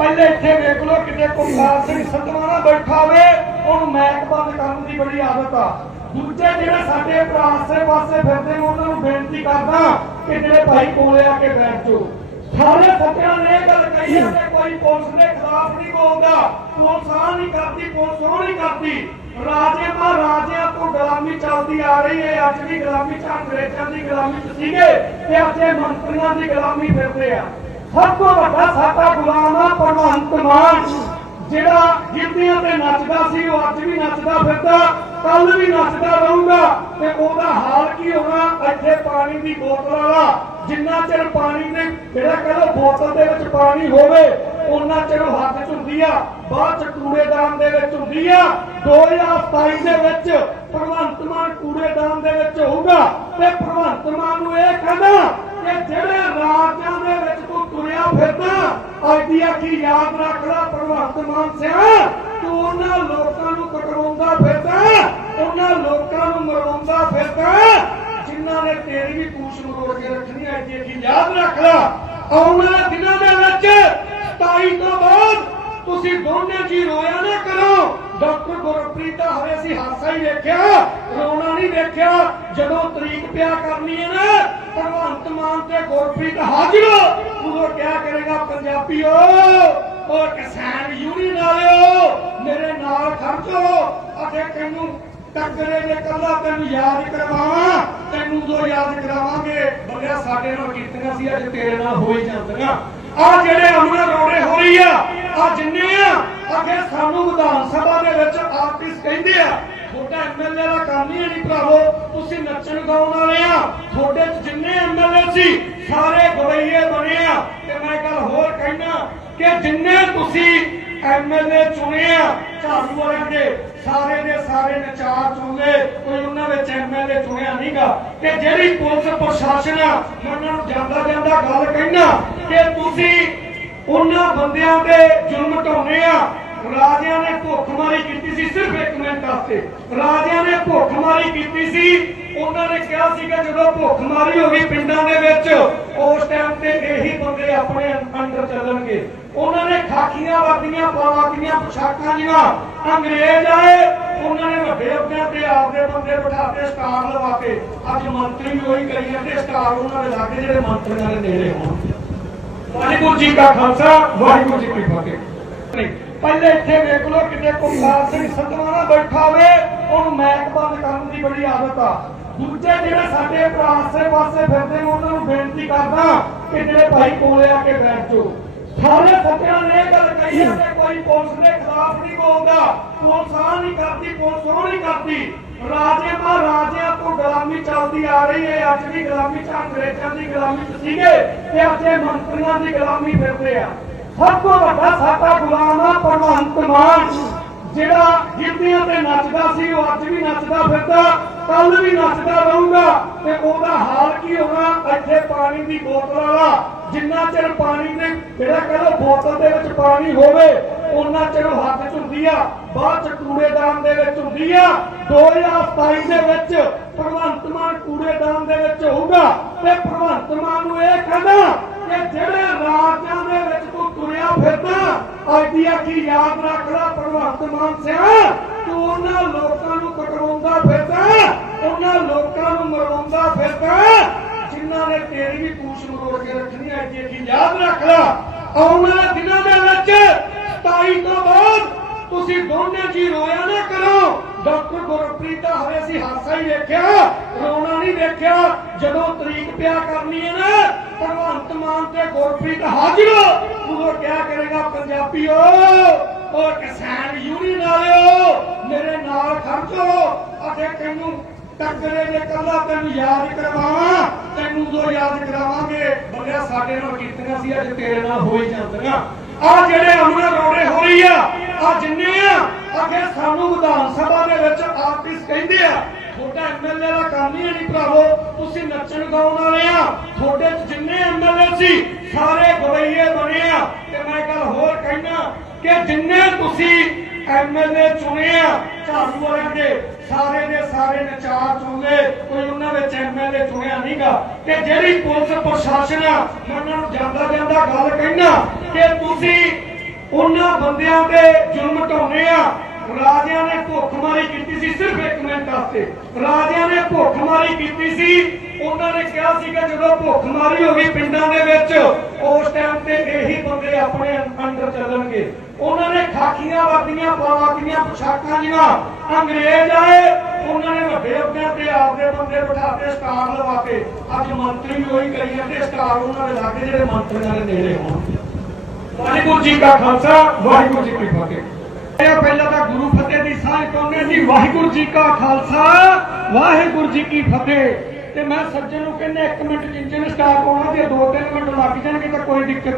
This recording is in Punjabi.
ਪਹਿਲੇ ਇੱਥੇ ਵੇਖ ਲਓ ਕਿਤੇ ਕੁਲਤਾਰ ਸਿੰਘ ਸੰਧਵਾਣਾ ਬੈਠਾ ਹੋਵੇ, ਉਹਨੂੰ ਮੈਕ ਬੰਦ ਕਰਨ ਦੀ ਬੜੀ ਆਦਤ ਆ। ਦੂਜੇ ਜਿਹੜੇ ਸਾਡੇ ਭਰਾ ਆਸੇ ਪਾਸੇ ਫਿਰਦੇ ਨੇ, ਉਹਨਾਂ ਨੂੰ ਬੇਨਤੀ ਕਰਦਾ ਕਿ ਜਿਹੜੇ ਭਾਈ ਕੋਲੇ ਆ ਕੇ ਬੈਠ ਜਾਓ। ਸਾਰੇ ਫੱਟਿਆਂ ਨੇ ਇਹ ਗੱਲ ਕਹੀ ਹੈ ਕਿ ਕੋਈ ਪੁਲਿਸ ਦੇ ਖਿਲਾਫ ਨਹੀਂ ਬੋਲਦਾ। ਪੁਲਿਸ ਆ ਨਹੀਂ ਕਰਦੀ, ਪੁਲਿਸ ਉਹ ਨਹੀਂ ਕਰਦੀ। ਰਾਜੇ ਮਹਾਰਾਜਿਆਂ ਤੋਂ ਗੁਲਾਮੀ ਚੱਲਦੀ ਆ ਰਹੀ ਹੈ। ਅੱਜ ਵੀ ਗੁਲਾਮੀ ਚ ਅੰਗਰੇਜ਼ਾਂ ਦੀ ਗੁਲਾਮੀ ਚ ਸੀਗੇ ਤੇ ਅੱਜ ਇਹ ਮੰਤਰੀਆਂ ਦੀ ਗੁਲਾਮੀ ਫਿਰਦੇ ਆ। ਸਭ ਤੋਂ ਵੱਡਾ ਸਾਡਾ ਗੁਲਾਮ ਆ ਭਗਵੰਤ ਮਾਨ। ਜਿਹੜਾ ਗਿੱਧਿਆਂ ਤੇ ਨੱਚਦਾ ਸੀ, ਉਹ ਅੱਜ ਵੀ ਨੱਚਦਾ ਫਿਰਦਾ ਕੱਲ ਵੀ ਨੱਚਦਾ ਰਹੂਗਾ। ਤੇ ਉਹਦਾ ਹਾਲ ਕੀ ਹੋਣਾ? ਇੱਥੇ ਪਾਣੀ ਦੀ ਬੋਤਲ ਵਾਲਾ, ਜਿੰਨਾ ਚਿਰ ਪਾਣੀ ਦੇ ਜਿਹੜਾ ਕਹਿੰਦਾ ਬੋਤਲ ਦੇ ਵਿੱਚ ਪਾਣੀ ਹੋਵੇ ਉਹਨਾਂ ਚਿਰ ਉਹ ਹੱਥ 'ਚ ਹੁੰਦੀ ਆ। ਬਾਅਦ 'ਚ ਕੂੜੇਦਾਨ ਦੇ ਵਿੱਚ ਹੁੰਦੀ ਆ। 2027 ਦੇ ਵਿੱਚ ਭਗਵੰਤ ਮਾਨ ਕੂੜੇਦਾਨ ਦੇ ਵਿੱਚ ਹੋਊਗਾ। ਤੇ ਭਗਵੰਤ ਮਾਨ ਨੂੰ ਇਹ ਕਹਿੰਦਾ ਕਿ ਜਿਹੜੇ ਰਾਜਾਂ ਦੇ ਵਿੱਚ ਤੂੰ ਤੁਰਿਆ ਫਿਰਦਾ, ਅੱਜ ਦੀ ਆਖੀ ਯਾਦ ਰੱਖ ਲੈ ਭਗਵੰਤ ਮਾਨ ਸਿਆ। ਤੂੰ ਉਹਨਾਂ ਲੋਕਾਂ ਨੂੰ ਕਟਵਾਉਂਦਾ ਫਿਰਦਾ, ਉਹਨਾਂ ਲੋਕਾਂ ਨੂੰ ਮਰਵਾਉਂਦਾ ਫਿਰਦਾ, ਜਿਨ੍ਹਾਂ ਨੇ ਤੇਰੀ ਵੀ ਪੂਛ ਮਰੋੜ ਕੇ ਰੱਖਣੀ ਅੱਜ ਦੀ ਆਖੀ ਯਾਦ ਰੱਖ ਲੈ। ਆਉਣ ਵਾਲੇ ਦਿਨਾਂ ਦੇ ਵਿੱਚ 27 ਤੋਂ ਬਾਅਦ ਤੁਸੀਂ ਦੋਨੇ ਜੀ ਰੋਇਆ ਨਾ ਡਾਕਟਰ ਗੁਰਪ੍ਰੀਤ ਦਾ ਹਰੇ ਅਸੀਂ ਹਾਸਾ ਹੀ ਵੇਖਿਆ, ਰੋਣਾ ਨਹੀਂ ਵੇਖਿਆ। ਜਦੋਂ ਤਰੀਕ ਪਿਆ ਕਰਨੀ ਹੈ ਨਾ, ਭਗਵੰਤ ਮਾਨ ਤੇ ਗੁਰਪ੍ਰੀਤ ਹਾਜ਼ਰ ਉਦੋਂ ਕਿਆ ਕਰੇਗਾ ਪੰਜਾਬੀਓ ਔਰ ਕਿਸਾਨ ਯੂਨੀਅਨ ਵਾਲਿਓ, ਮੇਰੇ ਨਾਲ ਖੜਜੋ ਅਤੇ ਤੈਨੂੰ ਟੱਕਰੇ ਦੇ ਕੱਲਾ ਤੈਨੂੰ ਯਾਦ ਕਰਵਾਵਾਂ, ਤੈਨੂੰ ਉਦੋਂ ਯਾਦ ਕਰਾਵਾਂਗੇ। ਬੰਦਿਆ, ਸਾਡੇ ਨਾਲ ਕੀਤੀਆਂ ਸੀ, ਅੱਜ ਤੇਰੇ ਨਾਲ ਹੋਈ ਹੀ ਜਾਂਦੀਆਂ। ਆ ਜਿਹੜੇ ਅਮਰ ਰੋੜੇ ਹੋਈ ਰਹੀ ਆ ਆ ਜਿੰਨੇ ਆ, ਅੱਗੇ ਸਾਨੂੰ ਆਰਟਿਸਟ ਕਹਿੰਦੇ ਆ, ਤੁਹਾਡਾ ਐਮਐਲਏ ਦਾ ਕੰਮ ਹੀ ਨਹੀਂ ਭਰਾਵੋ, ਤੁਸੀਂ ਨੱਚਣ ਗਾਉਣ ਵਾਲੇ ਆ। ਤੁਹਾਡੇ ਜਿੰਨੇ ਐਮਐਲਏ ਸੀ, ਸਾਰੇ ਗਵਈਏ ਬਣੇ ਆ। ਤੇ ਮੈਂ ਗੱਲ ਹੋਰ ਕਹਿਣਾ ਕਿ ਜਿੰਨੇ ਤੁਸੀਂ ਐਮਐਲਏ ਚੁਣੇ ਆ, ਝਾੜੂ ਵਾਲਿਆਂ ਦੇ, ਸਾਰੇ ਦੇ ਸਾਰੇ ਨਚਾਰ ਚੁਣੇ ਕੋਈ ਉਹਨਾਂ ਵਿੱਚ ਐਮਐਲਏ ਚੁਣਿਆ ਨਹੀਂਗਾ। ਤੇ ਜਿਹੜੀ ਪੁਲਿਸ ਪ੍ਰਸ਼ਾਸਨ ਆ, ਮੈਂ ਉਹਨਾਂ ਨੂੰ ਜਾਂਦਾ ਜਾਂਦਾ ਗੱਲ ਕਹਿਣਾ ਕਿ ਤੁਸੀਂ ਉਹਨਾਂ ਬੰਦਿਆਂ ਦੇ ਜ਼ੁਲਮ ਢਾਉਣੇ ਆ ਰਾਜਿਆਂ ਨੇ ਭੁੱਖਮਾਰੀ ਕੀਤੀ ਸੀ, ਸਿਰਫ ਇੱਕ ਮਿੰਟ ਵਾਸਤੇ। ਰਾਜਿਆਂ ਨੇ ਭੁੱਖਮਾਰੀ ਕੀਤੀ ਸੀ। ਉਹਨਾਂ ਨੇ ਕਿਹਾ ਸੀ ਕਿ ਜਦੋਂ ਭੁੱਖਮਾਰੀ ਹੋ ਗਈ ਪਿੰਡਾਂ ਦੇ ਵਿੱਚ, ਉਸ ਟਾਈਮ ਤੇ ਇਹੀ ਬੰਦੇ ਆਪਣੇ ਅੰਦਰ ਚੱਲਣਗੇ। ਉਹਨਾਂ ਨੇ ਖਾਕੀਆਂ ਵਰਦੀਆਂ ਪਾਵਾਤੀਆਂ ਪੋਸ਼ਾਕਾਂ ਜੀਆਂ। ਅੰਗਰੇਜ਼ ਆਏ। ਉਹਨਾਂ ਨੇ ਵੱਡੇ ਅੱਗੇ ਤੇ ਆਪਦੇ ਬੰਦੇ ਬਿਠਾਤੇ ਸਟਾਰ ਲਵਾਤੇ ਅੱਜ ਮੰਤਰੀ ਵੀ ਉਹੀ ਕਰੀ ਜਾਂਦੇ ਸਟਾਰ ਉਹਨਾਂ ਦੇ ਲਾਗੇ ਜਿਹੜੇ ਮੰਤਰੀਆਂ ਦੇ ਨੇੜੇ ਹੋਣ। ਵਾਹਿਗੁਰੂ ਜੀ ਕਾ ਖਾਲਸਾ, ਵਾਹਿਗੁਰੂ ਜੀ ਕੀ ਫਤਿਹ। ਪਹਿਲੇ ਇੱਥੇ ਵੇਖ ਲਓ ਕਿਤੇ ਕੁਲਤਾਰ ਸਿੰਘ ਸੰਧਵਾਣਾ ਬੈਠਾ ਹੋਵੇ, ਉਹਨੂੰ ਮੈਕ ਬੰਦ ਕਰਨ ਦੀ ਬੜੀ ਆਦਤ ਆ। ਦੂਜੇ ਜਿਹੜੇ ਸਾਡੇ ਭਰਾ ਆਸੇ ਪਾਸੇ ਫਿਰਦੇ ਨੇ, ਉਹਨਾਂ ਨੂੰ ਬੇਨਤੀ ਕਰਦਾ ਕਿ ਜਿਹੜੇ ਭਾਈ ਕੋਲੇ ਆ ਕੇ ਬੈਠ ਜਾਓ। ਸਾਰੇ ਫੱਟਿਆਂ ਨੇ ਗੱਲ ਕਹੀ ਹੈ ਕਿ ਕੋਈ ਪੁਲਿਸ ਦੇ ਖਿਲਾਫ ਨਹੀਂ ਬੋਲਦਾ। ਪੁਲਿਸ ਆ ਨਹੀਂ ਕਰਦੀ, ਪੁਲਿਸ ਉਹ ਨਹੀਂ ਕਰਦੀ। ਰਾਜੇ ਮਹਾਰਾਜਿਆਂ ਤੋਂ ਗੁਲਾਮੀ ਚੱਲਦੀ ਆ ਰਹੀ ਹੈ। ਅੱਜ ਵੀ ਗੁਲਾਮੀ ਚ ਅੰਗਰੇਜ਼ਾਂ ਦੀ ਗੁਲਾਮੀ ਚ ਸੀਗੇ ਤੇ ਅੱਜ ਇਹ ਮੰਤਰੀਆਂ ਦੀ ਗੁਲਾਮੀ ਫਿਰਦੇ ਆ। ਸਭ ਤੋਂ ਵੱਡਾ ਸਾਡਾ ਗੁਲਾਮ ਆ ਭਗਵੰਤ ਮਾਨ। ਜਿਹੜਾ ਗਿੱਧਿਆਂ ਤੇ ਨੱਚਦਾ ਸੀ, ਉਹ ਅੱਜ ਵੀ ਨੱਚਦਾ ਫਿਰਦਾ ਕੱਲ ਵੀ ਨੱਚਦਾ ਰਹੂਗਾ। ਤੇ ਉਹਦਾ ਹਾਲ ਕੀ ਹੋਣਾ? ਇੱਥੇ ਪਾਣੀ ਦੀ ਬੋਤਲ ਵਾਲਾ, ਜਿੰਨਾ ਚਿਰ ਪਾਣੀ ਦੇ ਜਿਹੜਾ ਕਹਿੰਦਾ ਬੋਤਲ ਦੇ ਵਿੱਚ ਪਾਣੀ ਹੋਵੇ ਉਹਨਾਂ ਚਿਰ ਹੱਥ 'ਚ ਹੁੰਦੀ ਆ। ਬਾਅਦ 'ਚ ਕੂੜੇਦਾਨ ਦੇ ਵਿੱਚ ਹੁੰਦੀ ਆ। 2027 ਦੇ ਵਿੱਚ ਭਗਵੰਤ ਮਾਨ ਕੂੜੇਦਾਨ ਦੇ ਵਿੱਚ ਹੋਊਗਾ। ਤੇ ਭਗਵੰਤ ਮਾਨ ਨੂੰ ਇਹ ਕਹਿੰਦਾ ਕਿ ਜਿਹੜੇ ਰਾਜਾਂ ਦੇ ਵਿੱਚ ਤੂੰ ਤੁਰਿਆ ਫਿਰਦਾ, ਅੱਜ ਦੀ ਆਖੀ ਯਾਦ ਰੱਖ ਭਗਵੰਤ ਮਾਨ ਸਿਆ। ਤੂੰ ਉਹਨਾਂ ਲੋਕਾਂ ਨੂੰ ਕਟਵਾਉਂਦਾ ਫਿਰਦਾ, ਉਹਨਾਂ ਲੋਕਾਂ ਨੂੰ ਮਰਵਾਉਂਦਾ ਫਿਰਦਾ, ਜਿਨ੍ਹਾਂ ਨੇ ਤੇਰੀ ਵੀ ਪੂਛ ਮਰੋੜ ਕੇ ਰੱਖਣੀ ਅੱਜ ਦੀ ਆਖੀ ਯਾਦ ਰੱਖ ਲੈ। ਆਉਣ ਵਾਲੇ ਦਿਨਾਂ ਦੇ ਵਿੱਚ 27 ਤੋਂ ਬਾਅਦ ਤੁਸੀਂ ਦੋਨੇ ਜੀ ਰੋਇਆ ਨਾ ਕਰੋ। ਡਾਕਟਰ ਗੁਰਪ੍ਰੀਤ ਦਾ ਹਰੇ ਅਸੀਂ ਹਾਸਾ ਹੀ ਵੇਖਿਆ, ਰੋਣਾ ਨਹੀਂ ਵੇਖਿਆ, ਜਦੋਂ ਤਰੀਕ ਪਿਆ ਕਰਨੀ ਹੈ ਨਾ ਭਗਵੰਤ ਮਾਨ ਤੇ ਗੁਰਪ੍ਰੀਤ ਹਾਜ਼ਰ। ਉਦੋਂ ਕਿਆ ਕਰੇਗਾ ਪੰਜਾਬੀਓ ਔਰ ਕਿਸਾਨ ਯੂਨੀਅਨ ਵਾਲਿਓ, ਮੇਰੇ ਨਾਲ ਖੜਜੋ ਅਤੇ ਤੈਨੂੰ ਟੱਕਰੇ ਦੇ ਕੱਲਾ ਤੈਨੂੰ ਯਾਦ ਕਰਵਾਵਾਂ, ਤੈਨੂੰ ਉਦੋਂ ਯਾਦ ਕਰਾਵਾਂਗੇ। ਬੰਦਿਆ, ਸਾਡੇ ਨਾਲ ਕੀਤੀਆਂ ਸੀ, ਅੱਜ ਤੇਰੇ ਨਾਲ ਹੋਈ ਹੀ ਜਾਂਦੀਆਂ। ਆ ਜਿਹੜੇ ਅਮਰ ਰੋੜੇ ਹੋ ਆ ਆ ਜਿੰਨੇ ਆ, ਅੱਗੇ ਸਾਨੂੰ ਵਿਧਾਨ ਸਭਾ ਦੇ ਵਿੱਚ ਆਰਟਿਸਟ ਕਹਿੰਦੇ ਆ ਤੁਹਾਡਾ ਐਮਐਲਏ ਦਾ ਕੰਮ ਹੀ ਨਹੀਂ ਭਰਾਵੋ, ਤੁਸੀਂ ਨੱਚਣ ਗਾਉਣ ਵਾਲੇ ਆ। ਤੁਹਾਡੇ ਜਿੰਨੇ ਐਮਐਲਏ ਸੀ, ਸਾਰੇ ਗਵਈਏ ਬਣੇ ਆ। ਤੇ ਮੈਂ ਗੱਲ ਹੋਰ ਕਹਿਣਾ ਕਿ ਜਿੰਨੇ ਤੁਸੀਂ ਐਮਐਲਏ ਚੁਣੇ ਆ, ਝਾੜੂ ਵਾਲਿਆਂ ਦੇ, ਸਾਰੇ ਦੇ ਸਾਰੇ ਨਚਾਰ ਚੁਣੇ ਕੋਈ ਉਹਨਾਂ ਵਿੱਚ ਐਮਐਲਏ ਚੁਣਿਆ ਨਹੀਂਗਾ। ਤੇ ਜਿਹੜੀ ਪੁਲਿਸ ਪ੍ਰਸ਼ਾਸਨ ਆ, ਮੈਂ ਉਹਨਾਂ ਨੂੰ ਜਾਂਦਾ ਜਾਂਦਾ ਗੱਲ ਕਹਿਣਾ ਕਿ ਤੁਸੀਂ ਉਹਨਾਂ ਬੰਦਿਆਂ ਦੇ ਜ਼ੁਲਮ ਢਾਉਂਦੇ ਆ ਰਾਜਿਆਂ ਨੇ ਭੁੱਖ ਮਾਰੀ ਕੀਤੀ ਸੀ, ਸਿਰਫ ਇੱਕ ਮਿੰਟ ਵਾਸਤੇ। ਰਾਜਿਆਂ ਨੇ ਭੁੱਖਮਾਰੀ ਕੀਤੀ ਸੀ। ਉਹਨਾਂ ਨੇ ਕਿਹਾ ਸੀ ਕਿ ਜਦੋਂ ਭੁੱਖਮਾਰੀ ਹੋ ਗਈ ਪਿੰਡਾਂ ਦੇ ਵਿੱਚ, ਉਸ ਟਾਈਮ ਤੇ ਇਹੀ ਬੰਦੇ ਆਪਣੇ ਅੰਦਰ ਚੱਲਣਗੇ। ਉਹਨਾਂ ਨੇ ਖਾਕੀਆਂ ਵਰਦੀਆਂ ਪਵਾਤੀਆਂ ਪੋਸ਼ਾਕਾਂ ਜੀਆਂ ਅੰਗਰੇਜ਼ ਆਏ। ਉਹਨਾਂ ਨੇ ਵੱਡੇ ਅਹੁਦਿਆਂ ਤੇ ਆਪਦੇ ਬੰਦੇ ਬਿਠਾਤੇ ਸਟਾਰ ਲਵਾਤੇ ਅੱਜ ਮੰਤਰੀ ਵੀ ਉਹੀ ਕਰੀ ਜਾਂਦੇ ਸਟਾਰ ਉਹਨਾਂ ਦੇ ਲਾਗੇ ਜਿਹੜੇ ਮੰਤਰੀਆਂ ਦੇ ਨੇੜੇ ਹੋਣ ਵਾਹਿਗੁਰੂ ਜੀ ਕਾ ਖਾਲਸਾ, ਵਾਹਿਗੁਰੂ ਜੀ ਕੀ ਫਤਿਹ। ਪਹਿਲਾਂ ਤਾਂ ਗੁਰੂ ਫਤਿਹ ਦੀ ਸਾਂਝ ਪਾਉਂਦੇ ਸੀ ਵਾਹਿਗੁਰੂ ਜੀ ਕਾ ਖਾਲਸਾ, ਵਾਹਿਗੁਰੂ ਜੀ ਕੀ ਫਤਿਹ। ਤੇ ਮੈਂ ਸੱਜਣ ਨੂੰ ਕਹਿੰਦਾ, ਇੱਕ ਮਿੰਟ ਇੰਜਨ ਸਟਾਰਟ ਹੋਣਾ ਤੇ 2-3 ਮਿੰਟ ਲੱਗ ਜਾਣਗੇ, ਤਾਂ ਕੋਈ ਦਿੱਕਤ